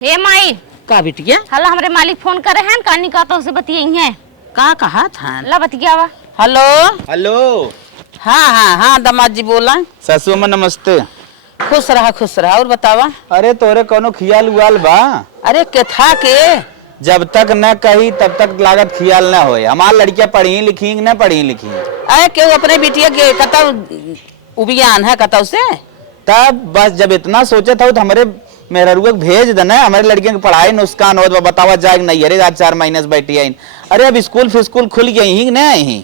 हे माई का बिटिया हला हमरे मालिक फोन करे हैं कहानी का तो उसे बतियई है का कहा था। ला बतियावा। Hello hello. हाँ दामाद जी बोला। ससुर में नमस्ते। खुश रहा और बतावा। अरे तोरे कोनो खियाल उयाल बा? अरे के था के जब तक न कही तब तक लागत खियाल न होए। हमार लड़कियां पढ़ी लिखी न पढ़ी लिखी। अरे क्यों अपने बिटिया के कतौ उबियान है कतौ से। तब बस जब इतना सोचे था तो हमारे मेहरुआ भेज देना। हमारे लड़कियों की पढ़ाई नुकसान हो बतावा जाए नहीं। अरे आज 4 महीने से बैठी आई। अरे अब स्कूल खुल गई ही नहीं।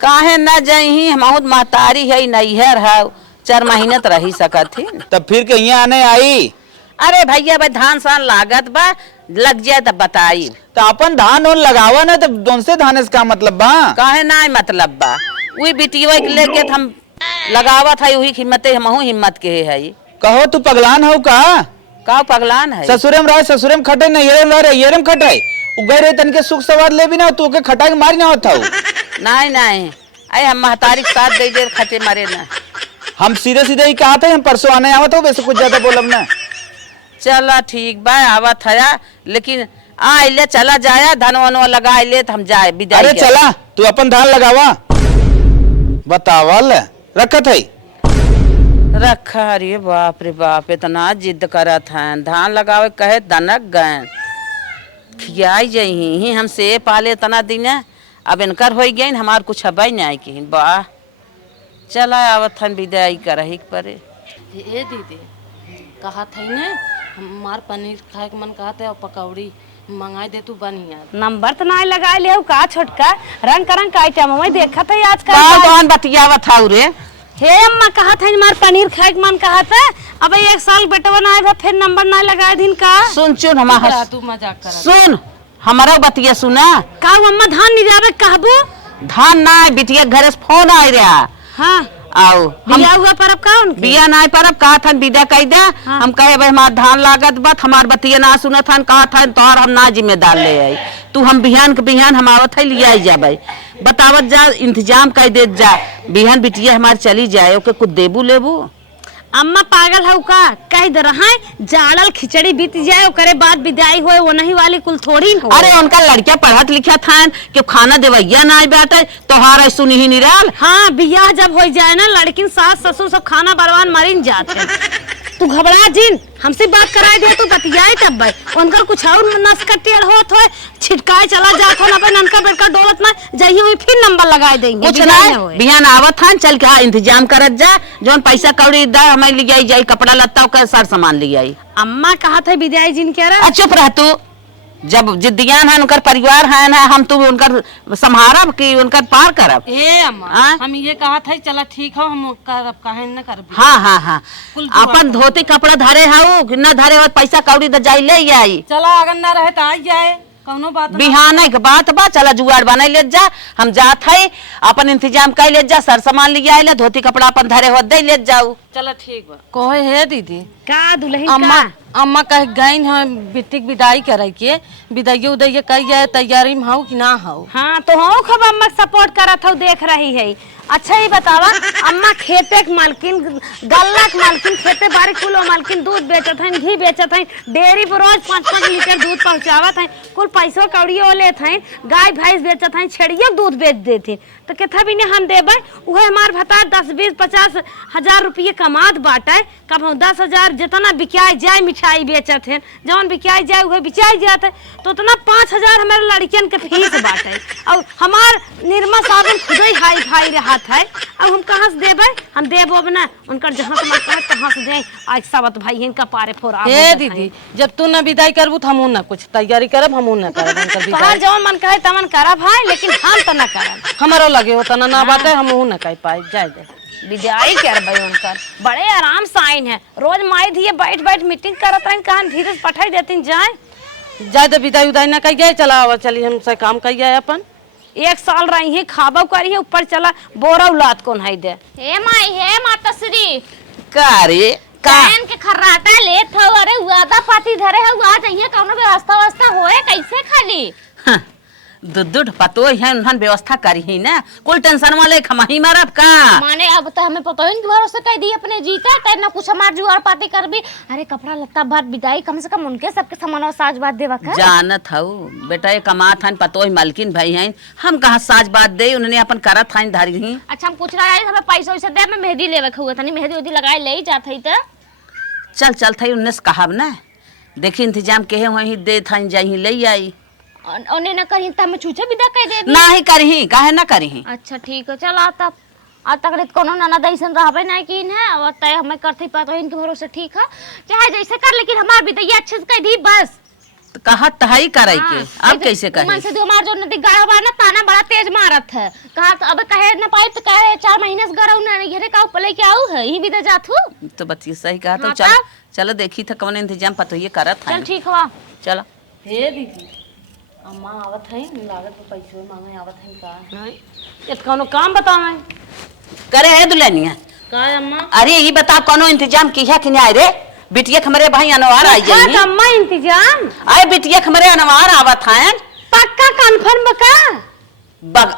काहे न जाई हम महतारी है नैहर है 4 महीने तो रही सकत थी। तब फिर कहीं आने आई। अरे भैया भाई धान सान लागत बा लग जाए तब बताई। तो अपन धान उन लगावा ना तब दोन से धान इसका मतलब बा। काहे ना मतलब बा वही बिटिया लेके हम लगावा था वही हिम्मते हमहू हिम्मत के है। कहो तू पगलान हो का पगलान है। ससुरेम रहे ससुरेम खटे नहीं खटाई उगए रहे तन के सुख सवाद ले भी ना तू के खटा के मार ना होता नहीं अरे हम महतारी के साथ दे खटे मारे ना। हम सीधे ही कहा था हम परसों आने आवत हो वैसे कुछ ज्यादा बोलब ना। चला ठीक बा आवत है लेकिन ले चला जाया धन वन लगा ले तो हम जाए विदाई। अरे चला तू अपन धान लगावा बतावल रखत है रखा। अरे बाप रे बाप इतना जिद करत है धान लगावे कहे दनक गए खियाई जही हमसे पाले तना दिन अब इनकर हो गई हमार कुछ हबाई नहीं की वाह। चला आवत हन विदाई करही परे। ए दीदी कहा था ने हमार पनीर खाए के मन कहते और पकौड़ी मंगाई दे तू बढ़िया। नंबर तो ना लगा ले का छोटका रंग करंग का आइटम मैं देखा था आजकल कौन बतियावत था रे। हे अम्मा कहा था हमार पनीर खाए के मन कहा था अब 1 साल बेटवा ना आए फिर नंबर ना लगाए दिन का। सुन हमारा तू मजाक कर। सुन हमारा बतिया सुना का अम्मा धान नहीं जावे कहबो धान ना बिटिया घर से फोन आ रहा। हां आओ बिया हुआ परब का उनके बिया ना परब कहा था विदा कह दे। हाँ। हम कहे भाई हमार धान लागत बत हमार बतिया ना सुना था कहा था तोहर हम ना जिम्मेदार ले आई तू हम बिहान के बिहान हम आवत है लिया जा भाई बतावत जा इंतजाम कर दे जा बिहान बिटिया हमार चली जाए ओके कुछ देबू लेबू। अम्मा पागल है का कह दे रहा है जाड़ल खिचड़ी बीत जाए ओकरे बाद विदाई होए वो नहीं वाली कुल थोड़ी हो। अरे उनका लड़किया पढ़त लिखा था कि खाना देवैया ना बैठे तोहार सुनी ही निराल। हाँ बियाह जब हो जाए ना लड़किन सास ससुर सब खाना बरवान मरीन जाते तू घबरा जिन हमसे बात कराए दे तू बतियाए तब भाई उनका कुछ और नसकटियर होत होए छिटकाए चला जात हो ना पे ननका बेटका डोलत ना जाइए हुई फिर नंबर लगाए देंगे कुछ ना बिहान आवत हन चल के हाँ इंतजाम करत जा जोन पैसा कौड़ी दा हमें ले आई जाई कपड़ा लत्ता का सार सामान ले आई। अम्मा कहा था विदाई जिन कह रहा चुप रह तू जब जिद्दियान है उनका परिवार है ना हम तू उनका संभारब कि उनका पार करब। ए अम्मा हम ये कहा था चला ठीक हो हम करब काहे न करब। हाँ अपन धोती कपड़ा धरे हाउ न धरे हो पैसा कौड़ी द जाई ले आई। चला अगर ना रहे तो आ जाए कौनो बात बिहान के बात बा चला जुगाड़ बना ले जा हम जात है अपन इंतजाम कर ले जा सर सामान ले आए धोती कपड़ा अपन धरे हो दे ले जाऊ। चला ठीक बा कहे हे दीदी का दुल्हन अम्मा का अम्मा कह गईन हम बिटिक विदाई करे के विदाई उदाई कह जाए तैयारी में हाउ कि ना हाउ। हाँ तो हो खब अम्मा सपोर्ट करत हो देख रही है। अच्छा ही बतावा अम्मा खेते के मालकिन गल्ला के मालकिन खेते बारी कुल मालकिन दूध बेचत हैं घी बेचत हैं डेयरी पर रोज 5-5 लीटर दूध पहुंचावत हैं कुल पैसों कौड़ियों लेत हैं गाय भैंस बेचत हैं छड़ियों दूध बेच देती तो केथा भी ने हम देबे उहे हमार भता 10-20-50 हजार रुपये कमात बाटे कब 10,000 जितना बिकाई जाए मिठाई बेचत हैं जौन बिकाई जाए उहे बिचाई जाते तो उतना 5,000 हमारे लड़कियन के फीस बाटे और हमार निर्मा साबुन खुद ही हाई फाई रहा है अब हम कहाँ से देबे हम देबो ना उनकर जहाँ से मन करे तहाँ से दे आज सबत भाई इनका पारे फोरा। ए दीदी जब तू ना विदाई करबू तो हमहू ना कुछ तैयारी करब हमहू ना करब उनकर तोहार विदाई जौन मन करे तमन करब भाई लेकिन हम तो ना करब हमारो लगे होता ना बातें हमहू ना कह पाए जाए विदाई करबे उनकर बड़े आराम से आइन है रोज माई दिए बैठ मीटिंग करत हैं कहां धीरे से पठाई देती जाए जाए तो विदाई उदाई ना कह जाए चला चली हमसे काम कह जाए अपन 1 साल रही है खाबो करी है ऊपर चला बोरा उलाद कौन है दे। हे माई हे माता श्री का रे कान के खर्राटा लेत हो अरे वादा पाती धरे है आ जाइए कौनो व्यवस्था होए कैसे खाली। दुद्दुड पतो है उन्हन व्यवस्था करी ही ना, कुल टेंशन वाले खमाही मारब का। माने अब तो हमें पता ही नहीं भरोसे कह दी अपने जीता तै ना कुछ हमार जुआर पाती कर भी। अरे कपड़ा लत्ता बात विदाई कम से कम उनके सबके सामान साज बात देवा का। जानत हूँ बेटा ये कमात हन पतो ही मालकिन भाई हैं, हम कहाँ साज बात दे, उन्होंने अपन करत हन धारी ही। अच्छा हम पूछ रहा है हमें पैसा वैसा दे, मैं मेहंदी लेवे हुआ था, नहीं मेहंदी उदी लगाए ले ही जात हई त। चल चल थई उन्ने से कहब ना, देखी इंतजाम के वहीं दे थाइन जाही ले आई। ओने न करही त हमें छूछे विदा कह दे। ना ही करही, काहे ना करही। अच्छा ठीक है चल आता आ तक कोनो ननद ऐसन रहबे नहीं की है और तय हमें करते पता इनके भरोसे ठीक है चाहे जैसे कर, लेकिन हमार भी ये अच्छे से कह दी बस। तो कहा तहाई करे के अब कैसे कहे। मन से जो हमार जो नदी गाड़ा बा ना ताना बड़ा तेज मारत है, कहा तो अब कहे न पाए तो कहे 4 महीने से गरौ ना घेरे का पले के आऊ है, ही भी दे जात हूं। तो बच्ची सही कहा तो हाँ, चल तब? चलो देखी था कौन इंतजाम पतो ये करत चल है। ठीक हुआ। चलो हे दीदी अम्मा आवत है लागत पे पैसे मांगे आवत है का। ये कोनो काम बतावे करे है दुल्हनिया। का अम्मा अरे ये बता कोनो इंतजाम किया कि नहीं आए रे, बिटिया हमरे भाई अनवार आई जाई। अम्मा इंतजाम आए बिटिया हमरे अनवार आवत हैं। पक्का कंफर्म बका।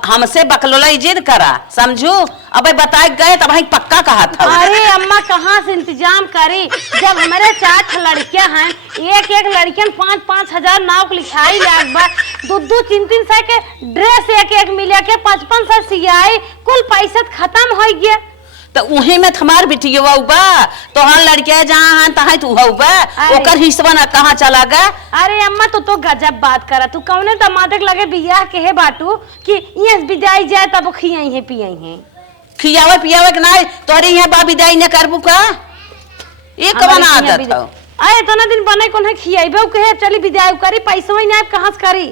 हमसे बकलोला जिद करा समझू, अब बताए गए तब भाई पक्का कहा था। अरे अम्मा कहाँ से इंतजाम करी, जब हमारे 4 लड़कियां हैं, एक लड़कियन 5-5 हजार नाव लिखाई लाख बा, 2-2 3-3 सौ के ड्रेस एक मिले के 55 सौ सियाई, कुल पैसा खत्म हो गया। तो उही में हमार बिटिया बा, तोहार लड़किया जहाँ हैं तहाँ तू बा, ओकर हिस्सा ना कहाँ चला गया। अरे अम्मा तो गजब बात करा, तू कौने दमादक लगे बियाह के है बाटू कि ये विदाई जाए तब खियाई है पियाई है। खियावे पियावे के ना तोहरे यहाँ बा विदाई न करबू का, ये कवन आदत हो। आए इतना दिन बने कोन है खियाइबे कहे चली विदाई करी, पैसा ही ना कहां से करी,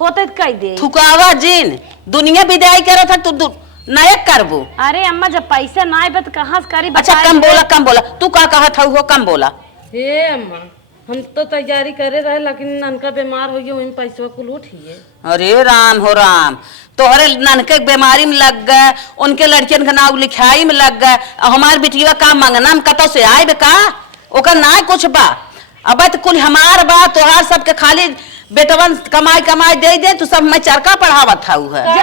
होते तो कह दे। थुकावा जिन दुनिया विदाई करो था तू नया करबू। अरे अम्मा जब पैसा ना आए तो कहां से करी। अच्छा कम बोला तू का कहत हो, कम बोला। हे अम्मा हम तो तैयारी करे रहे लेकिन ननका बीमार हो गया, वही पैसा कुल उठिए। अरे राम हो राम, तोहरे ननके बीमारी में लग गए, उनके लड़कियन का नाव लिखाई में लग गए, हमार बिटिया का मंगना में कतो से आए का ओकर ना कुछ बा। अब तो कुल हमार बा, तोहार सबके खाली बेटवन कमाई दे तू सब मैं चरका पढ़ावत था है।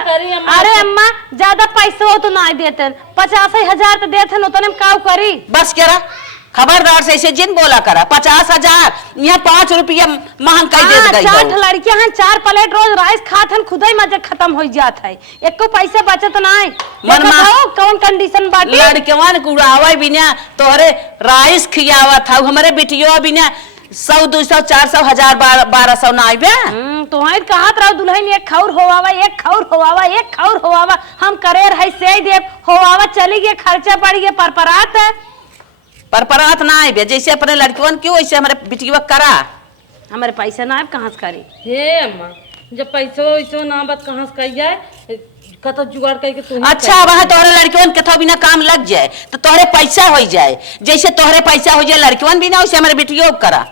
अरे अम्मा ज्यादा पैसा हो तो ना देते, 50,000 तो देते उतने में काऊ करी। बस करा खबरदार से ऐसे जिन बोला करा, 50,000 यहाँ 5 रुपया महंगाई दे गई। 4 लड़कियां हैं, 4 प्लेट रोज राइस खात हैं, खुद ही मजे खत्म हो जात है, एको पैसा बचत नहीं। कौन कंडीशन बाटी लड़कियां गुड़ावा बिना तोहरे राइस खियावत था, हमारे बिटिया बिना 100 200 400 1000 1200 ना आइबे। तो हाई कहत रहो दुल्हन एक खौर होवावा, एक खौर होवावा, एक खौर होवावा, हम करे रहे से दे होवावा, चली गए खर्चा बढ़ गया, परपरात है परपरात ना आइबे, जैसे अपने लड़कियों क्यों वैसे हमारे बिटिया करा। हमारे पैसा ना आए कहाँ से करी। हे अम्मा जब पैसा वैसा ना बात कहाँ से कही जाए, कतो जुगाड़ करके तू। अच्छा वहाँ तोहरे लड़कियों के बिना काम लग जाए तो तोहरे पैसा हो जाए, जैसे तोहरे पैसा हो जाए लड़कियों बिना वैसे हमारे बिटिया करा।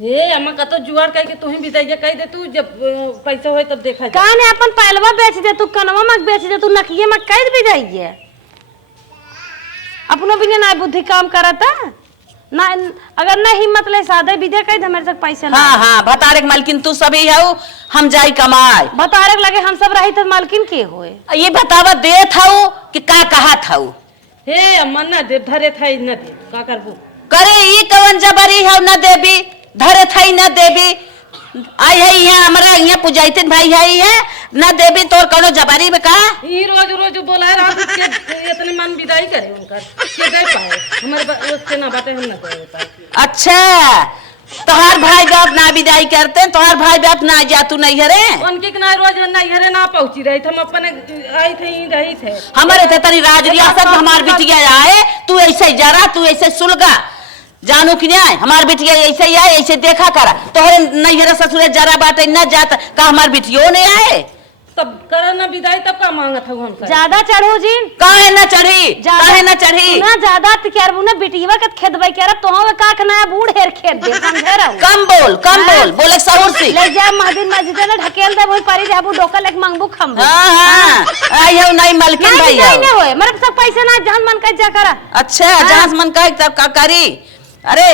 हे अम्मा कतो जुगाड़ करके तू ही विदाई कह दे, तू जब पैसा होए तब देखा जाए। काने अपन पहलवा बेच दे, तू कनवा मत बेच दे, तू नकिए मत कैद भी जाइए, अपनो भी ना बुद्धि काम करता ना। अगर ना हिम्मत ले सादे विदे कह दे मेरे तक पैसा ना। हाँ बतारे मालकिन तू सभी है, हम जाई कमाए बतारे लगे हम सब रही तो मालकिन के होए। ये बतावा दे था कि का कहा था। हे अम्मा ना दे धरे था न दे का करबू करे ये कवन जबरी है न देवी, धरे था न देवी आई है यहाँ हमारा यहाँ पुजाइते भाई है न देवी तोर कौनो जबारी में का। ये रोज बोला है रात के इतने मन विदाई करे उनका के दे पाए हमारे उसके ना बातें हम ना कर पाए। अच्छा तोहार भाई बाप ना विदाई करते, तोहार भाई बाप ना जातू नहीं हरे, उनके ना रोज नहीं हरे ना पहुंची रही थे, हम अपने आई थे ही रही थे हमारे थे तरी राज रियासत में हमार बिटिया आए, तू ऐसे ही जरा तू ऐसे सुलगा जानू कि नहीं, हमार बिटिया ऐसे ही आए ऐसे देखा करा, तोहरे नहीं हरे ससुरे जरा बाटे न जाता का हमार बिटियो नहीं आए तब करे ना विदाई तब का मांगा था उनका। ज्यादा चढ़ो जी काहे न चढ़ी, काहे न चढ़ी ना ज्यादा तो क्या ना बिटिया के खेदबे के तो हम का के नया बूढ़ हेर खेत दे समझे रहो। कम बोल बोले सहूर से ले जा महादिन मस्जिद में ढकेल दे वही परी जाबू डोका लेके मांगबू खम्बू। हां आई हो नहीं मालकिन भाई नहीं नहीं होए मेरे सब पैसे ना जहां मन का जा करा। अच्छा जहां मन का तब का करी। अरे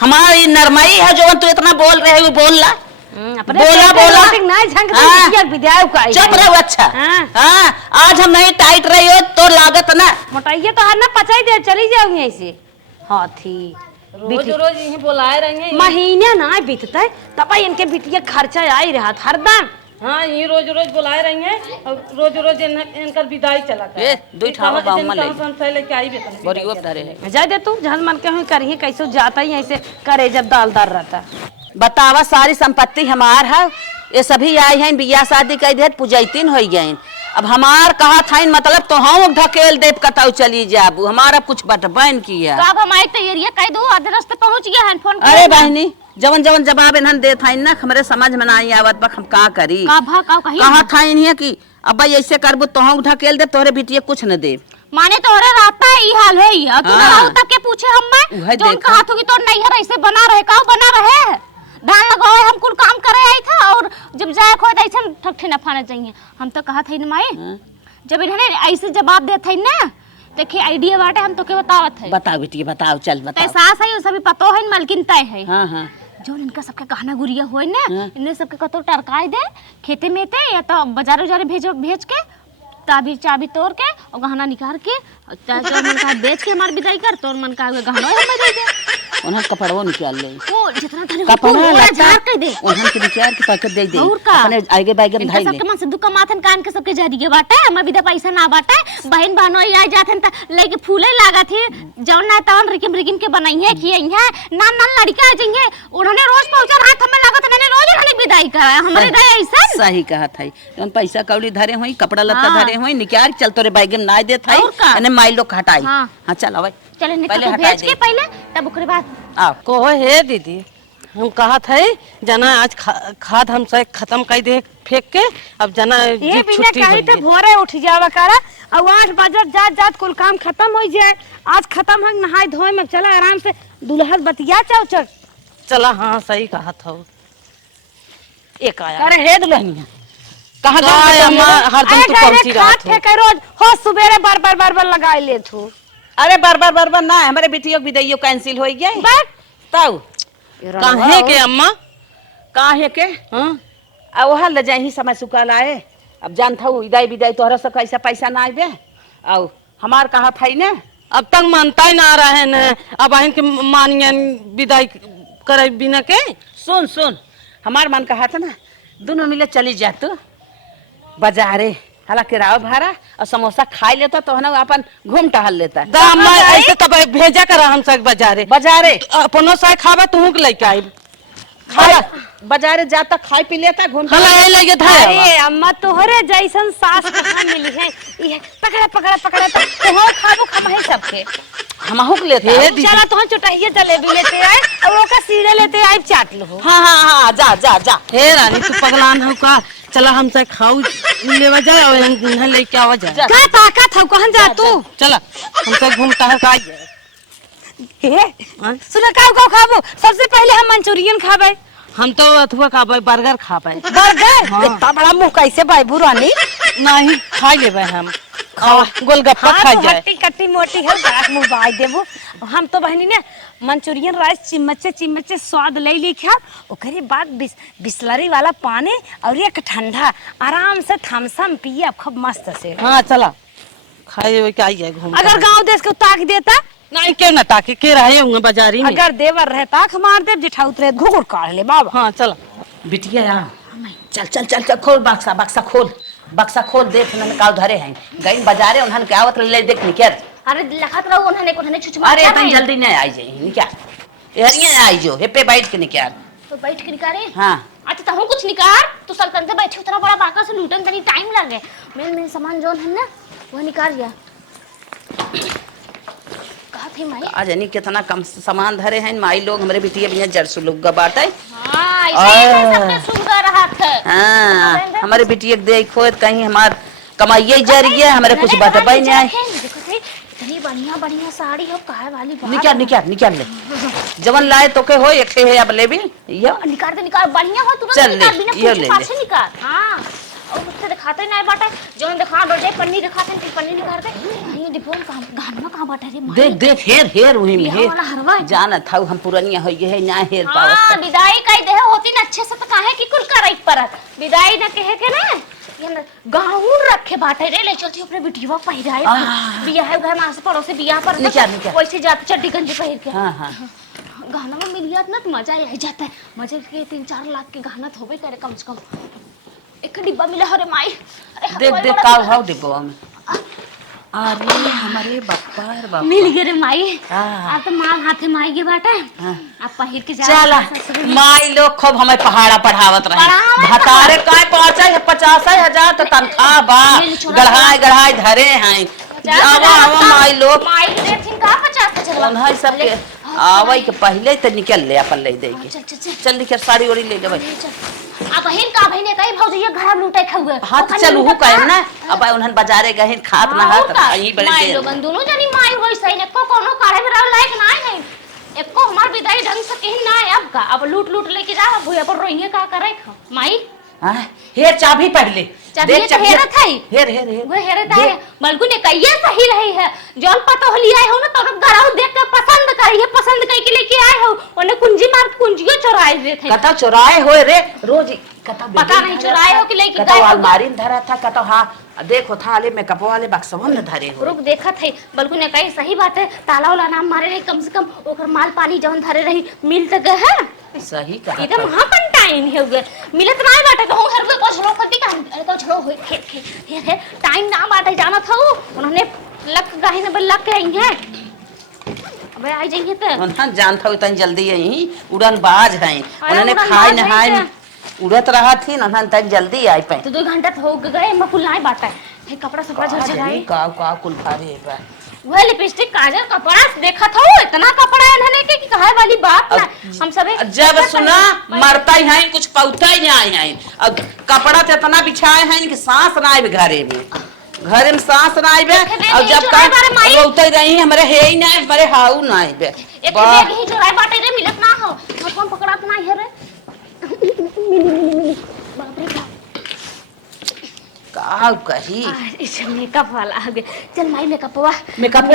हमारी नरमाई है जो तू इतना बोल रहे है वो बोल ला, अपने बोला बोला नहीं झंक हाँ। दे विद्यालय का चुप रहो अच्छा। हाँ। हाँ आज हम नहीं टाइट रही हो तो लागत ना मोटाइए तो हर ना पचाई दे चली जाऊंगी ऐसे हाथी रोज रोज यही बुलाए रहेंगे। महीने ना बीतते तब इनके बिटिया खर्चा आई रहा हरदम। हाँ यही रोज रोज बुलाए रहेंगे और रोज रोज इनकर विदाई चला ए दुई ठावा बाव में ले लेके आई बेतन बरियो धरे है। जा दे तू जहन मन के हुई करिए कैसे जाता ही ऐसे करे जब दालदार रहता। बतावा सारी संपत्ति हमार है ये सभी आए हैं बियाह शादी कह दे पूजैतीन हो गए अब हमार कहा था मतलब तो हम ढकेल देव कताऊ चली जाबू हमारा कुछ बटबैन किया कब हमारी तैयारी कह दो आधे रास्ते पहुंच गया है फोन अरे बहनी जवन जवन जवाब इन्हन दे था ना हमरे समझ में ना आई आवत बक हम का करी कहा था इन्हें कि अब भाई ऐसे करबू तो हम ढकेल दे तोहरे बिटिया कुछ न दे माने तोहरे रास्ता ई हाल है ये तू हाँ। रहू तब के पूछे हम उहे मैं जोन देखा। कहा तू कि तो नहीं है ऐसे बना रहे का बना रहे धान लगाओ हम कुल काम करे आई था और जब जाए खो ऐसे ठकठे न फाने चाहिए हम तो कहा था माई जब इन्होंने ऐसे जवाब दे थे ना देखिए आइडिया बाटे हम तो के बतावत है बताओ बिटिया बताओ चल ते बताओ सास है सभी पतो है मालकिन तय है हाँ हाँ जो इनका सबके गहना गुड़िया होए ना इन्हें सबके कतो टरकाए दे खेते में ते या तो बाजार उजारे भेज के ताबी चाबी तोड़ के और गहना निकाल के तो मन का बेच के हमार विदाई कर तोर मन का गहना हम दे दे उन्हें कपड़वा निकाल ले वो जितना धरे कपड़ा लगता झाड़ के दे उन्हें के विचार की ताकत दे दे और का? अपने आगे बैगन इनका धाई ले सबके मन से दुका माथन कान के सबके जहरिए बाटे हमें विदा पैसा ना बाटे बहन बहनों आ जाथन त लेके फूले लागा थी जौन ना तवन रिकिम रिकिम के बनाई है खिए है नान नान लड़का आ जाएंगे उन्होंने रोज पहुंचा रात हमें लागत मैंने रोज उन्होंने विदाई कराया हमारे रहे ऐसा सही कहा था जौन पैसा कौड़ी धरे हुई कपड़ा लत्ता हाँ। धरे हुई निकाल चल तोरे बैगन ना दे था और का? एने माई लोग हटाई हाँ। हां चल आवे चले पहले निकल हटा भेज दे। के पहले तब ओकरे बाद आओ कहो हे दीदी हम कहा थे जना आज खाद हम से खत्म कर दे फेंक के अब जना ये बिना छुट्टी कही तो भोरे उठ जावा करा और 8 बजे जात जात कुल काम खत्म हो जाए आज खत्म है नहाय धोए में चला आराम से दुल्हन बतिया चौचक चला हाँ सही कहा था एक आया अरे हे दुल्हनिया कहां काय अम्मा हर दिन तू पहुंची रात थे के रोज हो सुबेरे बार लगाए ले तू अरे बार ना हमारे बिटियो की विदाईयो कैंसिल हो गया बस तब काहे के अम्मा काहे के हां आ वहाँ ले जाही समय सुकल आए अब जानता हूँ विदाई तोहरा से कैसा पैसा ना आए आओ हमार कहा था ना अब तक मानता ही ना रहे न अब आइन के मानिए विदाई करे बिना के सुन हमार मन कहा था ना दोनों मिले चली जा तू बाजारे हला किराया भाड़ा और समोसा खाई लेता तो है ना अपन घूम टहल लेता दाम ऐसे तब भेजा करा हम सब बाजारे अपनो साय खावा तू के लेके आई खाला बाजारे जाता खाई पी लेता घूम हला ए लगे था अरे अम्मा तोहरे जैसन सास कहाँ मिली है ये पकड़ा तो हो खाबो खमाही सबके हमहू के लेते हे दीदी चला तो चटाइए जलेबी लेते आए और वो का सीढ़े लेते आए चाट लो हाँ जा हे रानी तू पगलान हो का चला हम से खाऊ लेवा जाए और यहाँ लेके आवा जाए क्या ताकत है कहाँ जा तू चला हम से घूमता है का सुना का खाबो सबसे पहले हम मंचूरियन खाबे हम तो अथवा खाबे बर्गर खाबे बर्गर इतना बड़ा मुंह कैसे बाबू रानी नहीं खा लेबे हम गोलगप्पा हाँ खा तो जाए हट्टी कट्टी मोटी है बड़ा मुंह बाई देबो हम तो बहनी ने मंचूरियन राइस चिमचे स्वाद ले ली खा ओकरे बाद बिस्लरी वाला पानी और एक ठंडा आराम से थमसम पिए खूब मस्त से हाँ चला खाए हुए क्या आई घूम अगर गांव देश को ताक देता नहीं क्यों ना ताकि के रहे होंगे बाजारी में अगर देवर रहता मार दे जिठा उतरे घुघुर काट ले बाबा हाँ चला बिटिया यार चल खोल बक्सा खोल देख नन काव धरे हैं गई बाजारे उन्हन के आवत ले देख निकर अरे लखत रहो उन्होंने छुचमा अरे तुम जल्दी नहीं आई जाई निकाल एहरिया आई जो हे पे बैठ के निकाल तो बैठ के निकाले हां अच्छा तो हम कुछ निकाल तू सल्तन से बैठे उतना बड़ा बाका से लूटन तनी टाइम लगे मेन सामान जोन है ना वो निकाल लिया कहा थे माई आज नहीं कितना कम सामान धरे हैं माई लोग हमारे बिटिया बिया जरसु लोग बाटे हां ऐसे सबने सुनगा रहा था हां हमारे बिटिया के देखो कहीं हमार कमाइए जरिए हमारे कुछ बतबई नहीं आए देखो थे इतनी बढ़िया साड़ी हो काहे वाली बात निकाल ले जवन लाए तो के हो एक है अब ले भी ये निकाल बढ़िया हो तुरंत चल ले, निकाल बिना ये पूछे ले पाछे निकाल हां और मुझसे दिखाते नहीं बाटा जो दिखा दो पन्नी दिखाते हैं पन्नी निकाल दे ये डिब्बा गाना कहां बाटा रे देख हेर वही में वाला हरवा जाना था हम पुरानिया हो गए है ना हेर पावत हां विदाई कह दे होती न अच्छे से तो काहे कि विदाई ना कहे के ना ये गाउन रखे बाटे रे ले चलती अपने बिटिया पहिराए बियाह है घर मां से पड़ोसे बियाह पर वैसे जाते चड्डी गंजी पहिर के हां गाना में मिल जात ना तो मजा आ जाता है। मजे के 3-4 लाख के गाना तो होबे करे कम से कम। एक डिब्बा मिला हरे माई देख देख का हाउ डिब्बा में अरे हमारे बापा मिल गए रे माई। आ तो मां हाथे माई के बाटे आप पहिर के जा चला माई लोग खूब हमें पहाड़ा पढ़ावत रहे भतारे काय 50,000 तो तनख्वाह बा गढ़ाई धरे हैं आवा माई लोग माई रे थिन का 50 चलवा है सब के आवई के पहले तो निकल ले अपन ले दे के चल निकल साड़ी ओड़ी ले लेबै आ बहन का बहन कई भौजी ये घर लूटे खाउए हाथ चलू हु कहे ना अब उन्हन बाजारे गहिन खात ना हाथ यही बड़े माई लोगन दोनों जनी माई होई सही ने को कोनो काढ़े में रह लायक ना है एको हमार विदाई ढंग से कहीं ना है अब का अब लूट लेके जा भुया पर रोइए का करे माई हां हेर चाबी पहले देख चाबी हेर थाई हेर वो हेर थाई मलगु ने कहिए सही रही है जौन पतो हो लिया हो ना तो गराऊ देख के पसंद कई के लेके आए हो ओने कुंजी मार कुंजियो चुराए रे थे कता चुराए होए रे रोज कता पता नहीं चुराए हो कि लेके गए अलमारी में धरा था कता हां देखो थाले में कपो वाले बक्सवा में धरे हो रुक देखा थे बल्कु ने कही सही बात है ताला वाला नाम मारे रही कम से कम ओकर माल पानी जौन धरे रही मिल त गए है सही कहा एकदम हां टाइम है उगे मिलत ना बाटे कहूं हर को छलो कदी का को छलो होई खेत टाइम ना बाटे जाना था उन्होंने लक गाही ने बल लक आई है अबे आ जाइए त उन्हन जानता हो तन जल्दी यही उड़न बाज हैं उन्होंने खाए नहाए उड़त रहा थी उन्हन तन जल्दी आई पे तो 2 घंटा हो गए मैं कुल नहीं बाटा है कपड़ा सपड़ा झड़झड़ाई का कुल भारी है वो लिपस्टिक काजल कपड़ा देखा था इतना कपड़ा है इन्होंने कि कहे वाली बात ना हम सबे जब सुना मरता ही है कुछ पौता ही नहीं है अब कपड़ा तो इतना बिछाए हैं कि सांस ना आए घरे में सांस ना आए और जब का रोते रही हमारे है ही ना हमारे हाउ ना आए एक बैग ही चोराए बाटे रे मिलत ना हो और कौन पकड़त ना है रे बाप रे का कही अच्छा मेकअप वाला आ गया चल माई मेकअप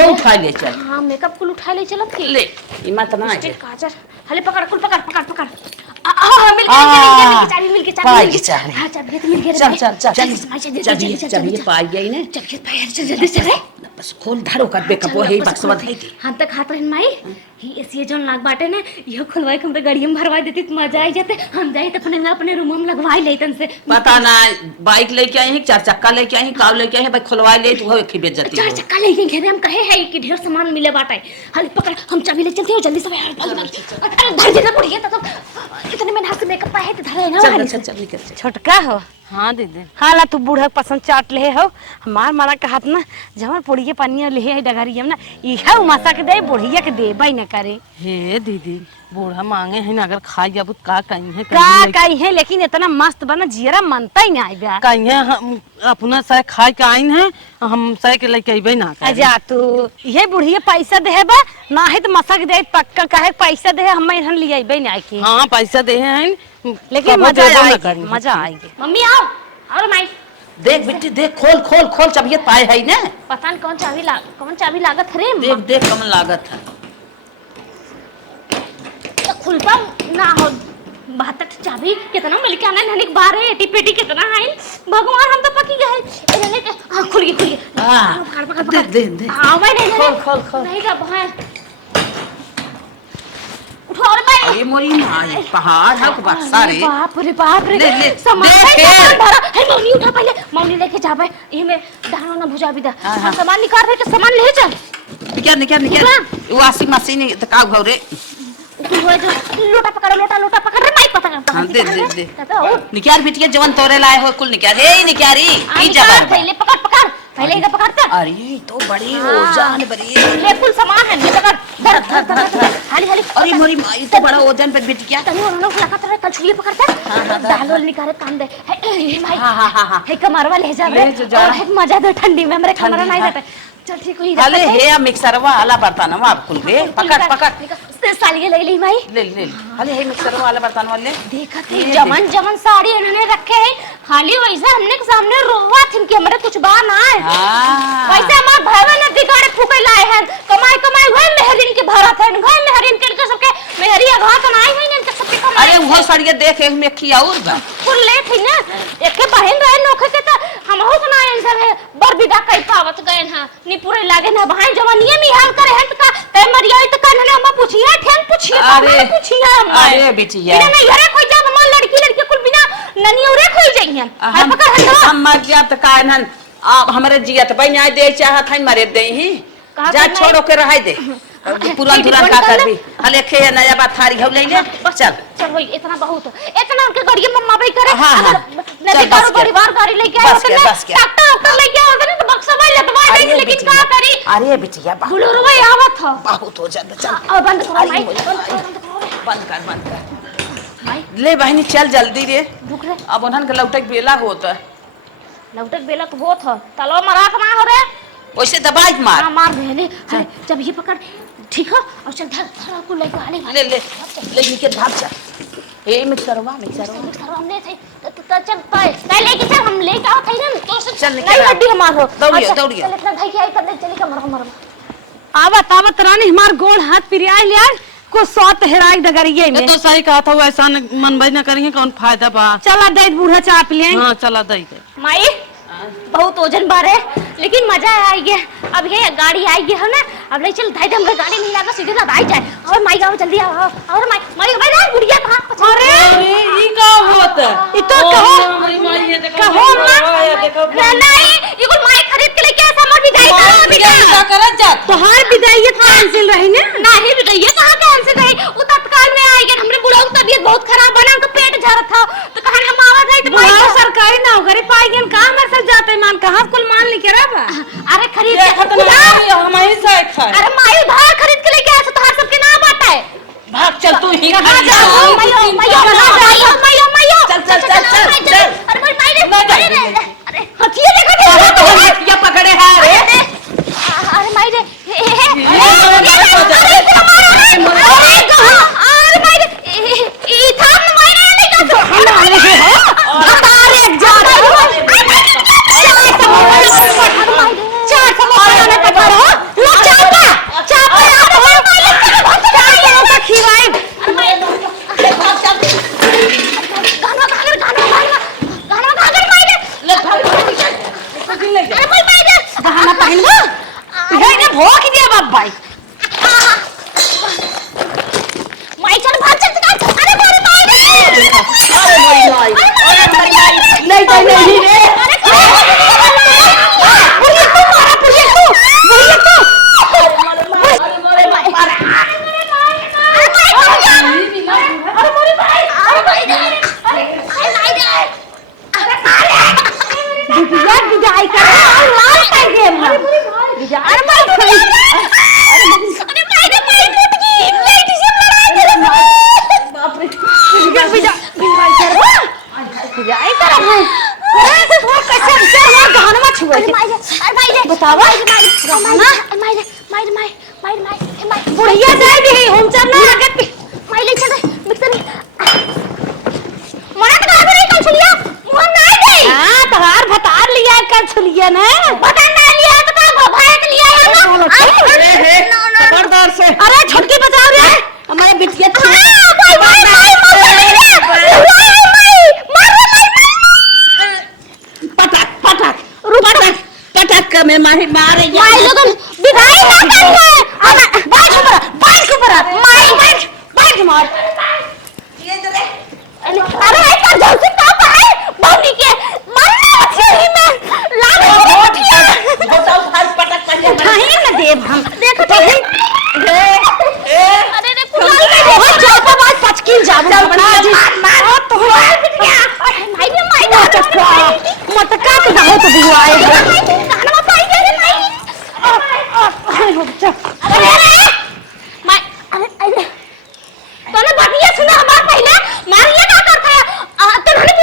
उठा ले चल हां मेकअप कुल उठा ले चलत थी ले इमत ना है काजर हले पकड़ कुल पकड़ आ मिल के चाबी हां चाबी तो मिल गया चल पाई गई ने चल जल्दी से रे बस खोल धारो कर बेकअप है बक्सवा दे के हम तक खात रहन माई ही ऐसी जोन लाग बाटे ने यो खुलवाई हमरे गाड़ी में भरवा देती तो मजा आ जाते हम जाई तो अपने रूम में लगवाई लेतन से पता ना बाइक लेके आई 4 चक्का लेके आई कार लेके आई भाई खुलवाई ले तू एक ही बेइज्जती 4 चक्का लेके घेरे हम कहे है कि ढेर सामान मिले बाटे हल पकड़ हम चाबी ले चलते हो जल्दी से अरे धर दे बुढ़िया तो इतने में हाथ से मेकअप है तो धरे ना चल निकल छोटका हो हाँ दीदी हाला तू बूढ़ा पसंद चाट ले हो हमार मारा कहत ना जमन पुड़िए पनिया ले है डगरिया ना इहा उमासा के दे बुढ़िया के दे बाई न करे हे दीदी बूढ़ा मांगे हैं अगर खाई जाबू का कहीं है लेकिन इतना मस्त बना जियरा मनता ही ना आइबा कहीं हम अपना से खाई के आइन है हम से के लेके आइबे ना जा तू ये बुढ़िया पैसा देबा ना है तो मसा के दे पक्का काहे पैसा दे हम इहन ले आइबे ना की हां पैसा दे हैं लेकिन मजा आएगी मम्मी आओ और माई देख बेटी देख खोल चाबी पाए है ना पता नहीं कौन चाबी लागत रे देख कम लागत है तो खुलपा ना हो 72 चाबी कितना मिल के आना ननिक बारे एटी पेटी कितना है भगवान हम तो पकी गए इन्होंने हां खुल गई हां पकड़ दे हां भाई नहीं खोल नहीं का भाई उठो और भाई अरे मोरी माई पहाड़ है बक्सा रे बाप रे सामान भरा है मौनी उठा पहले मौनी लेके जा भाई ये में दाना ना भुजा भी दा सामान निकाल के सामान ले चल निकाल वॉशिंग मशीन तो का घरे वो जो लोटा पकड़ रे माई पता हां दे निकाल बिटिया जवन तोरे लाए हो कुल निकाल हे निकाली ई जगह पहले पकड़ इधर पकड़ता अरे तो बड़ी हो जान बड़ी ले कुल सामान है ले पकड़ धर हाली अरे मोरी माई तो बड़ा वजन पे बिटिया तनी उन्होंने लगात रहे कल छुरी पकड़ता दाल निकाले काम दे हे माई हां हे कमरवा ले जा रे और है मजा दे ठंडी में हमरे कमरा नहीं जाता चल ठीक हुई अरे हे मिक्सरवा वाला बर्तन हम आप कुल रे पकड़ से सालिए ले ली माई ले अरे हे मिक्सरवा वाला बर्तन वाले देखा थे जमन साड़ी इन्होंने रखे हैं खाली वैसे हमने के सामने रोवा थी कि हमरे कुछ बा ना है वैसे हमार भाईवा ने दिगाड़े फूके लाए हैं कमाई हुए मेहरिन के भरा थे घर मेहरिन के सबके मेहरी अघा तो नहीं है इनके सबके देखो अरे वो सड़िए देख एक में खियाउर बा कुल ले थी ना एके बहन रहे नोखे के त हमहु सुना आंसर है बर बिदा कई पावत गए हां नी पूरे लागे ना भाई जवानिए में हाल करे हट का ते मरिया त कानले हम पूछिए ठेन पूछिए अरे पूछिए हम अरे बिटिया बिना नहीं हरे कोई जान मन लड़की कुल बिना ननी औरे खोई जाइए हम पकड़ हटो हम मर जात कानन आप हमरे जियत बन आए दे चाहत है मरे दे ही कहा जा करना छोड़ो के रह दे पुरान दुरान का कर भी हले खे नया बात थारी हो ले ले चल चल भाई इतना बहुत इतना उनके गाड़ी मम्मा भाई करे हाँ, हाँ। नदी चल, बस बड़ी बार गाड़ी लेके आए बस होते क्या, ना बस क्या। डॉक्टर लेके आए होते ना तो बक्सा भाई लटवा देंगे अरे लेकिन बिटिया, क्या करी अरे बिटिया बुलूर भाई आवत था बहुत हो जाता चल अब बंद करो अरे भाई मोरी बंद करो बंद कर भाई ले बहनी चल जल्दी रे रुक रे अब उन्हन के लौटक बेला होता लौटक बेला तो बहुत है तलो मरात ना हो रे वैसे दबाई मार हां मार भेले अरे जब ये पकड़ ठीक है और चल धर धर को लेके आ ले ले नीचे भाग चल ए मिक्सरवा हमने थे तो चल ताई लेके चल हम लेके आओ थे ना तो चल निकल नहीं हड्डी हमार हो दौड़िए दौड़िए चल इतना भाई के आई कर चली का मर आवत आवत रानी हमार गोड़ हाथ पिरिया लिया को सौत हेराई डगरिए में तो सही कहा था वो ऐसा मन भाई ना करेंगे कौन फायदा बा चला दे बूढ़ा चाप ले हाँ चला दई के माई बहुत वजन बारे लेकिन मजा आई गया अब ये गाड़ी आई गई है ना अब ले चल धाई हमरे गाड़ी नहीं लगा सीधे साथ आई जाए और माई गाओ जल्दी आओ और माई माई भाई ना बुढ़िया कहां अरे ई का होत ये तो कहो नहीं ये कोई माई खरीद के लेके ऐसा मत विदाई करो क्या करत जा तोहार विदाई कैंसिल रही ना नहीं विदाई कहां कैंसिल रही वो तत्काल में आई गए हमरे बुढ़ाऊ की तबीयत बहुत खराब बना उनका पेट झरत था तो कहां हम आवाज आई तो माई सरकारी नौकरी पाई गन कहां मर सब जाते मान कहां कुल मान लेके रहा अरे खरीद के हम ही से खाए अरे माई उधार खरीद के लेके आया तो तोहार सबके ना बाटा है भाग चल तू ही कहां जा मयो चल अरे भाई माई रे अरे हथिया देखो तो हथिया पकड़े है रे अरे माई रे भोग दिया बाप भाई माई चल भाग चल अरे मारे माई नहीं रे बुढ़िया जाए दी हम चलना आगे पे माई ले चल मिक्सर मना तो गाड़ी नहीं छुलिया मुंह ना गई हां तहार भतार लिया कर छुलिया ना बता ना लिया तो का भाई लिया है ना खबरदार से अरे छुटकी बचाओ रे हमारे बिटिया पटक में मारे माई लोगन विदाई ना करेंगे बाइक ऊपर बाइक मार अरे ऐसा जल्दी का है बौनी के मरना अच्छी ही में लाग पटक नहीं ना देव हम देखो तो अरे रे बहुत चापा बात पचकिन जाबू बड़ा जी मार तो बिटिया माई मटका तो बहुत दिवाए गाना पाई दे रे माई अरे तने बतिया सुना हमार पहले मारिया का करता है तने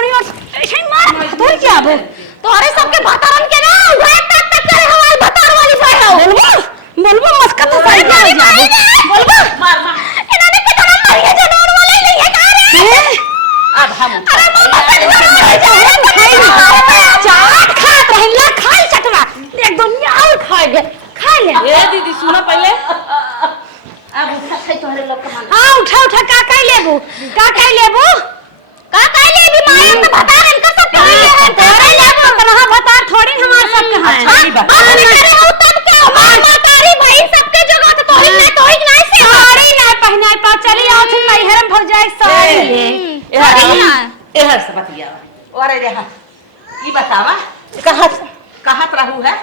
छौड़ी और ऐसे मार तू क्या बो तोरे सबके भतारन के ना उहे तक करे हमारी भतार वाली फाइल बोलबो मस्का तो सही जा बोलबो मार इन्होंने कितना मारिए जानवर वाले नहीं है का रे अब हम चाट खात रहिला खाई चटवा एकदम और खा ले ए दीदी सुनो पहले अब उठा खाई तोहरे लोग का मन हां उठा का काई लेबू का काई लेबी माया तो भतार इनका सब का काई लेबू कहां भतार थोड़ी हमार सब के हैं अच्छा, ई बात। बात करे हो तब क्या मां तारी भाई सबके जगह तो तोही नहीं से साड़ी ना पहनाई पा चली आओ थी मैहरम भग जाए साड़ी ले एहर से बतिया और रहा ई बतावा कहत रहू है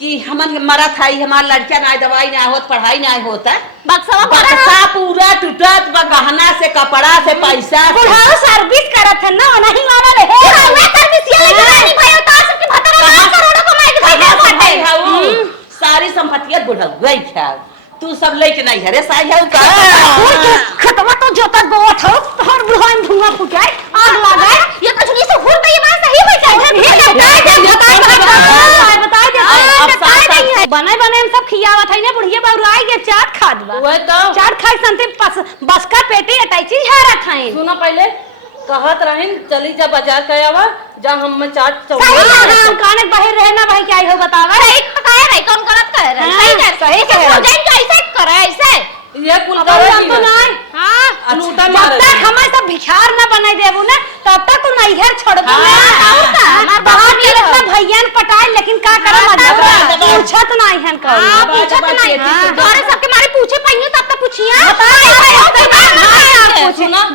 कि हमन मरत है हमार लड़का ना दवाई ना होत पढ़ाई ना होता बक्सा पूरा टूटत बा गहना से कपड़ा से पैसा से। बुढ़ाओ सर्विस करत है ना नहीं माना रे वे सर्विस ये लेके रानी भाई उतार सबके भतार ना करोड़ों कमाई के भाई बाटे सारी संपत्तियां बुढ़ा गई क्या तू सब लेके नहीं है रे साई है का खतवा तो जोता गोत हो तोहर बुढ़ाई में धुआं फुटाए आग लगाए ये कचरी से हुर पे ये बात सही हो जाए बने हम सब खियावत है ना बुढ़िया बाबू आई के चाट खा दबा वह तो चाट खाई संते बस का पेटी अटैची हारत है सुनो पहले कहत रहिन चली जा बाजार के आवा जा हम चाट सही हम काने बाहर रहना भाई क्या हो बतावा सही बताए रे कौन गलत कह रहे सही कह रहे ऐसे करे ऐसे ये कुल अब करे हम तो नहीं हां लूटा जब मारे तक हमें सब भिखार ना बनाई देबू ना तब तक तू नहीं घर छोड़ दू ना बाहर के इतना भैयन पटाए लेकिन का करम पूछत नहीं हन का पूछत नहीं तोरे सबके मारे पूछे पहियो तब तक पूछिया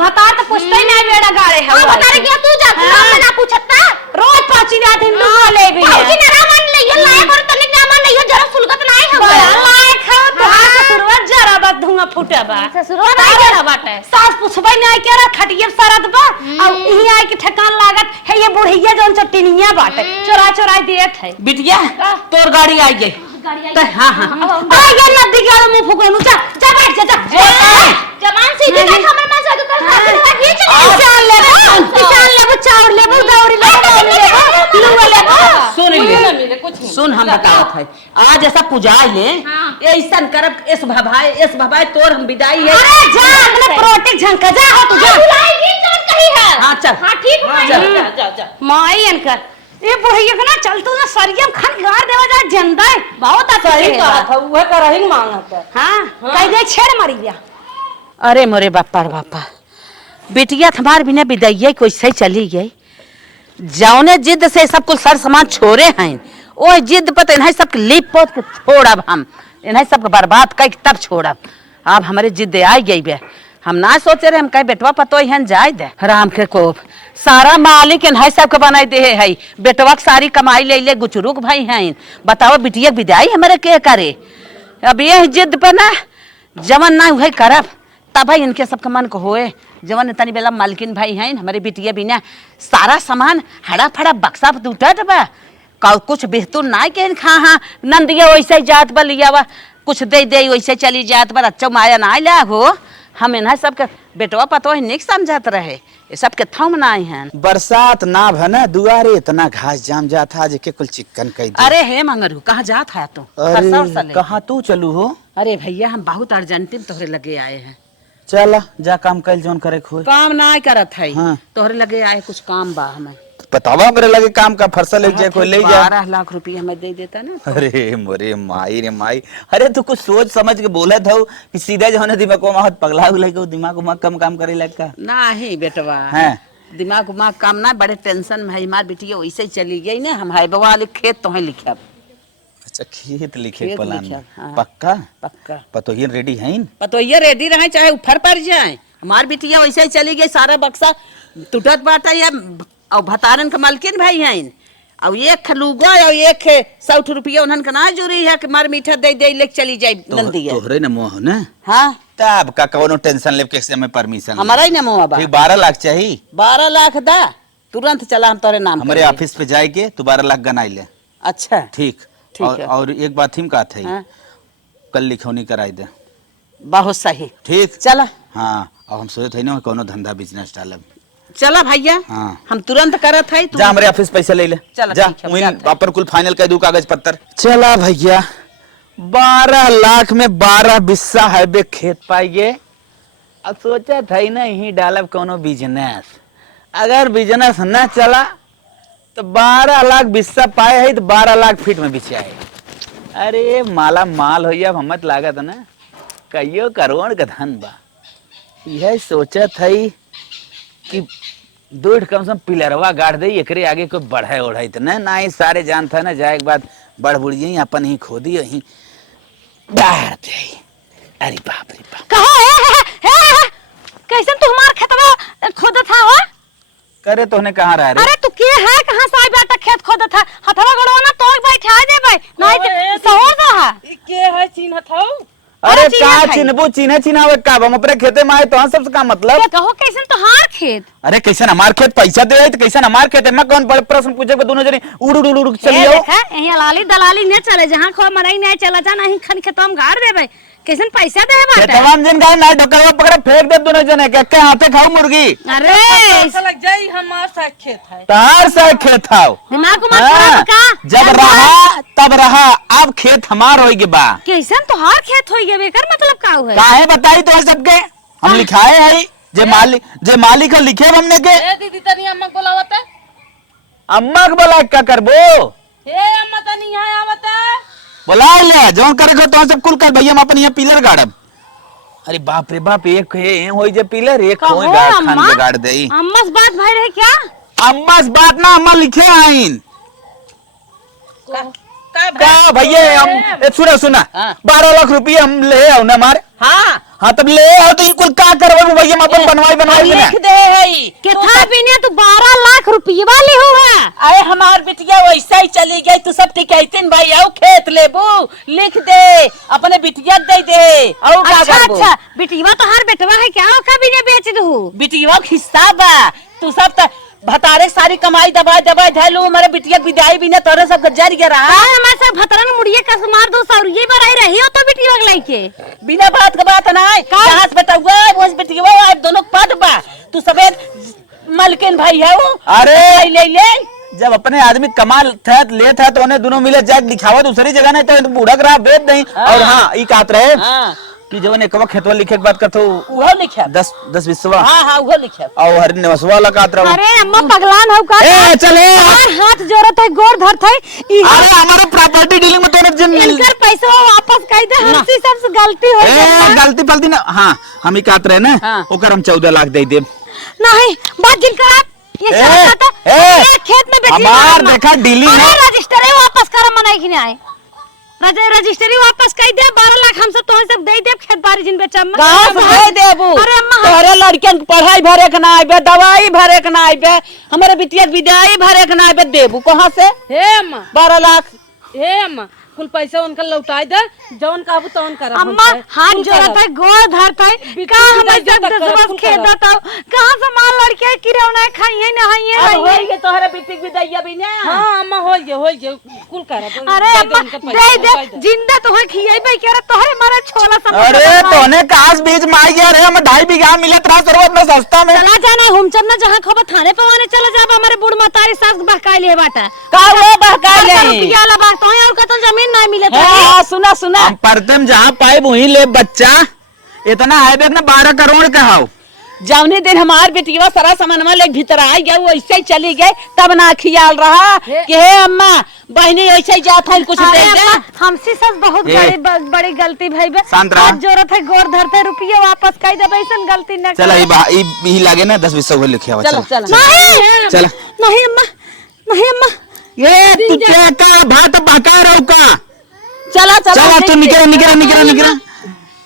बता तो पूछते नहीं बेड़ा गाड़े है बता रे क्या तू जा तू ना पूछता रोज पाची रात हिंदू ले भी है ना मन नहीं लायक और तने क्या मन नहीं जरा सुलगत नहीं है लायक है तो ससुरवा जरा बात धुआं फुटा बा ससुरवा नहीं जरा बाटे सास पूछबे नहीं के रा खटिए सरत बा और यही आए के ठकान लागत है ये बुढ़िया जोन चटिनिया बाटे चोरा देत है बिटिया तोर गाड़ी आई गई हां हां आ ये नदी के मुंह फुकनु जा बैठ जा जमान सीधे का हमर में जादू कर खींच किसान लेबो चाउर लेबो गौरी लेबो लुआ लेबो सुन हम बतावत है आज ऐसा पुजाई ले ऐसा करब इस भभाई तोर हम विदाई है अरे जा अपने प्रोटेक्ट झंका जा हो तू जा बुलाएगी चल कही है हां चल हां ठीक है जा माई अनकर ये बुढ़िया के ना चल तू ना सरियम खन गार देवा जा जंदा बहुत अच्छा सही कहा था वह करहिन मांगत हां कह दे छेड़ मरी गया अरे मोरे बापा रे बापा बिटिया हमार बिना विदैया कोई सही चली गई जौने जिद से सब कुछ सर सामान छोड़े हैं ओ जिद पर इन्हें सब लिप पोत के छोड़ब हम इन्हें सब बर्बाद कर तब छोड़ब अब हमारे जिद आई गई बे हम ना सोचे रहे हम कहीं बेटवा पतो हन जाए दे राम के कोप सारा मालिक इन्हें सब के बनाई दे है बेटवा के सारी कमाई ले ले गुचरुक भाई हैं बताओ बिटिया विदाई हमारे के करे अब ये जिद पे ना जवन ना वही करब तब भाई इनके सबके मन को होए जवन तनी बेला मालकिन भाई हैं हमारे बिटिया बिना सारा सामान हड़ा फड़ा बक्सा टूटत बा कुछ बेहतूर ना के खा हाँ नंदिया वैसे जात बा लिया बा कुछ दे वैसे चली जात बा अच्छा माया ना ला हो हम इन्हें सबके बेटवा पतो निक समझत रहे ये सबके थम ना हैं बरसात ना भना दुआरे इतना घास जाम जाता आज के कुल चिकन कई अरे हे मंगरू कहाँ जात है तू अरे कहाँ तू चलू हो अरे भैया हम बहुत अर्जेंटिन तोहरे लगे आए हैं चला जा काम कल जोन करे खोए काम ना करत है हाँ। तोहरे लगे आए कुछ काम बा हमें बतावा मेरे लगे काम का फरसा ले जाए कोई ले जा 12 लाख रुपया हमें दे देता ना अरे मोरे माई रे माई अरे तू कुछ सोच समझ के बोला था कि सीधा जो है दिमाग को बहुत पगला उगला के दिमाग उमाग कम काम करे लगा नहीं बेटवा हैं दिमाग उमाग काम ना बड़े टेंशन में है हमार बिटिया वैसे ही चली गई ना हम हाई बाबा खेत तो लिखब अच्छा खेत लिखे खेत प्लान लिखब, हाँ। पक्का पक्का पतोहियन रेडी हैं तो ये रेडी रहे चाहे ऊपर पड़ जाए हमार बिटिया वैसे ही चली गई सारा बक्सा टूटत बाटा या और भतारन के मालकिन भाई हैं और एक खलूगा और एक 100 रुपया उन्हन के ना जुरी है कि मार मीठा दे ले चली जाए नंदिया तोहरे न मोह ना हाँ तब का कोनो टेंशन ले के में परमिशन हमारा ही ना मुआ बा ठीक 12 लाख चाहिए 12 लाख दा तुरंत चला हम तोरे नाम हमारे कर ऑफिस पे जाए के तू 12 लाख गनाई ले अच्छा ठीक ठीक है। और एक बात हिम कहा था हाँ। कल लिखौनी कराई दे बहुत सही ठीक चला हाँ अब हम सोचे थे ना कोनो धंधा बिजनेस डालब चला भैया हाँ। हम तुरंत करत है जा हमारे ऑफिस पैसे ले ले चला, जा ठीक है, वहीं जाते हैं। अपन कुल फाइनल कर दू कागज पत्तर। चला भैया 12 लाख में 12 बिस्सा है बे खेत पाइए। अब सोचा था ही ना यही डालब कोनो बिजनेस, अगर बिजनेस न चला तो 12 लाख बिस्सा पाए है तो 12 लाख फीट में बिछाए। अरे माला माल हो अब हमत लागत ना कहियो करोड़ का धन बा। यह सोचा था कि दो कम से कम पिलरवा गाड़ दे एकरे आगे कोई बढ़े ओढ़े तो ना ही सारे जान था ना जाए के बाद बढ़ बुढ़ी अपन ही खोदी वही डार दे। अरे बाप रे बाप कहो कैसे तू हमार खेतवा खोदा था हो? करे तोहने कहाँ रहा रे? अरे तू के है कहां से आई बेटा खेत खोदा था हथवा गड़वा ना तो बैठा दे भाई नहीं सहो रहा के है चिन्हत हो? अरे अरे चिन्हा का खाई। चिन्हबू चिन्हावे का हम अपने खेते में आए तो हाँ सबसे का मतलब? क्या कहो कैसे तोहार खेत अरे कैसे हमार खेत पैसा दे तो कैसे हमार खेत है? मैं कौन बड़े प्रश्न पूछे दोनों जने उड़ उड़ उड़ चलिए देखा यही लाली दलाली ने चले जहां खो मरई नहीं चला जा नहीं खन खेतम गाड़ देबे कैसे पैसा दे बाटे तमाम जिन गाय ना ढकलवा पकड़े फेंक दे दोनों जने के हाथे खाऊ मुर्गी। अरे ऐसा लग जाई हमार सा खेत है। तार से खेत खाओ दिमाग को मत खराब का जब रहा तब रहा अब खेत हमार होई के बा। कैसे तोहार खेत होई गे बेकर मतलब का हुए काहे बताई तो सबके हम लिखाए है जे मालिक हो लिखे हमने के। ए दीदी तनी अम्मा बुलावत है। अम्मा के बोला क्या करबो? हे अम्मा तनी यहाँ आवत है। बोला ले जो करे तो सब कुल कर भैया हम अपन यहाँ पिलर गाड़ब। अरे बाप रे बाप एक है होई जे पिलर एक कहो होई गाड़ खान अम्मा के गाड़ देई। अम्मा से बात भाई रहे क्या अम्मा से बात ना अम्मा लिखे आइन का भैया हम सुना हाँ। 12 लाख रुपया हम ले आओ ना मारे। हाँ हाँ तब ले आओ तो इनको क्या करबो भैया हम अपन बनवाई लिख दे है कितना बिने तू 12 लाख रुपये वाली हुआ अरे हमार बिटिया वैसा ही चली गई तू सब टिकैतिन भाई आओ खेत लेबू लिख दे अपने बिटिया दे दे और का अच्छा करबो? अच्छा बेटीवा तो हर बेटवा है क्या का बिने बेच दू बिटिया के हिस्सा बा तू सब त भतारे सारी कमाई दबा दबा धैलू हमारे बिटिया विदाई भी न तोरे सब जर गया रहा हमारे सब भतरन मुड़िए का मार दो सौ ये बार रही हो तो बेटीवा के लेके बिना बात का बात ना है कहां से बताऊंगा वो बिटिया आप दोनों पद बा तू सबे मलकिन भाई है वो अरे ले ले जब अपने आदमी कमाल था ले था तो उन्हें दोनों मिले जाके दिखावा दूसरी जगह नहीं तो बूढ़ा रहा बेच नहीं। और हाँ ये कहत रहे हां कि जो ने कब खेतवा लिखे के बात करतो वो लिखा 10 विश्वा हां हां वो लिखा और हर निवसवा लगात रहो। अरे अम्मा पगलान हो का ए चले हमार हाथ जोड़त है गोर धरत है अरे हमारे प्रॉपर्टी डीलिंग में तोने जिन इनकर पैसा वापस कर दे हमसे सबसे गलती हो ए गलती फलती ना। हाँ हम ही कहत रहे ना हाँ। ओकर हम 14 लाख दे देब। नहीं बात जिनकर आप ये ए, सब खाता ए, खेत में बेची हमार देखा डीलिंग है। रजिस्टर है वापस कर मनाई कि नहीं आए रजिस्ट्री वापस कर दे 12 लाख हम सब तो सब दे दे खेत बारी जिन बेचम कहां से दे देबू अरे अम्मा तोरे लड़कियन के पढ़ाई भरे के ना आइबे दवाई भरे के ना आइबे हमारे बिटिया के विदाई भरे के ना आइबे देबू कहां से हे अम्मा 12 लाख हे अम्मा कुल पैसा उनका लौटाई दे जौन काबू तौन कर अम्मा हाथ जोड़ता है गोड़ धरता है का हम जब दस खेत देता कहां से माल लड़के किरौना खाइए ना अब हाइए होई के तोहरे बिटिया के विदाई भी ना हां अम्मा हो जे कुल कर अरे अम्मा दे दे जिंदा तो है खियाइबे करे तोहरे मारे छोला सब अरे तोने कास बीच मार गया रे हम 2.5 बीघा मिलत रहा सर्वत में सस्ता में। चला जाना हम चलना जहां खबर थाने पवाने चला जाब हमारे बूढ़ मातारी सास बहकाई ले बाटा का वो बहका ले रुपया ला बात तो और कतन जमीन नहीं मिले हां सुना सुना हम परतम जहाँ पाए वहीं ले बच्चा इतना है ना 12 करोड़ का हाउ जौने दिन हमार बेटिया सारा सामानवा ले भीतर आ गया वो ऐसे ही चली गई तब ना खियाल रहा कि हे अम्मा बहनी ऐसे ही जात है कुछ दे दे हमसे सब बहुत बड़ी गलती भाई बे शांत रहा। जरूरत है गोर धरते रुपया वापस कर दे ऐसन गलती न चला ई लागे ना 10 20 लिखे हुआ चलो चलो नहीं चला नहीं अम्मा नहीं अम्मा ये तू क्या का भात बका रहो का चला चला तू निकरा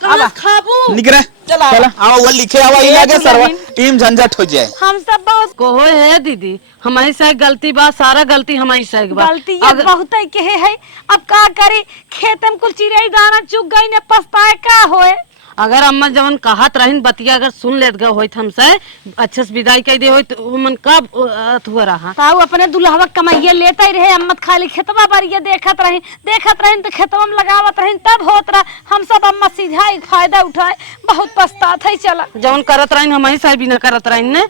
कहां खाबू निकरा चला। चला आओ वो लिखे हुआ ई लागे सरवा टीम झंझट हो जाए। हम सब बहुत को है दीदी हमारी से गलती बा सारा गलती हमारी से बा गलती ये बहुत है के है अब का करे खेत में कुल चिड़ै दाना चुग गई ने पछताए का होए अगर अम्मा जवन कहत रहिन बतिया अगर सुन लेत गए होइत हमसे अच्छे से विदाई कह दे होइत मन कब अथुआ रहा ताऊ अपने दुल्हवा कमाइए लेते ही रहे अम्मत खाली खेतवा बारिया देखत रही तो खेतवा में लगावत रही तब होत रहा हम सब अम्मा सीधा एक फायदा उठाए बहुत पछतात है चला जवन करत रहिन हमारी से भी न करत रहिन ने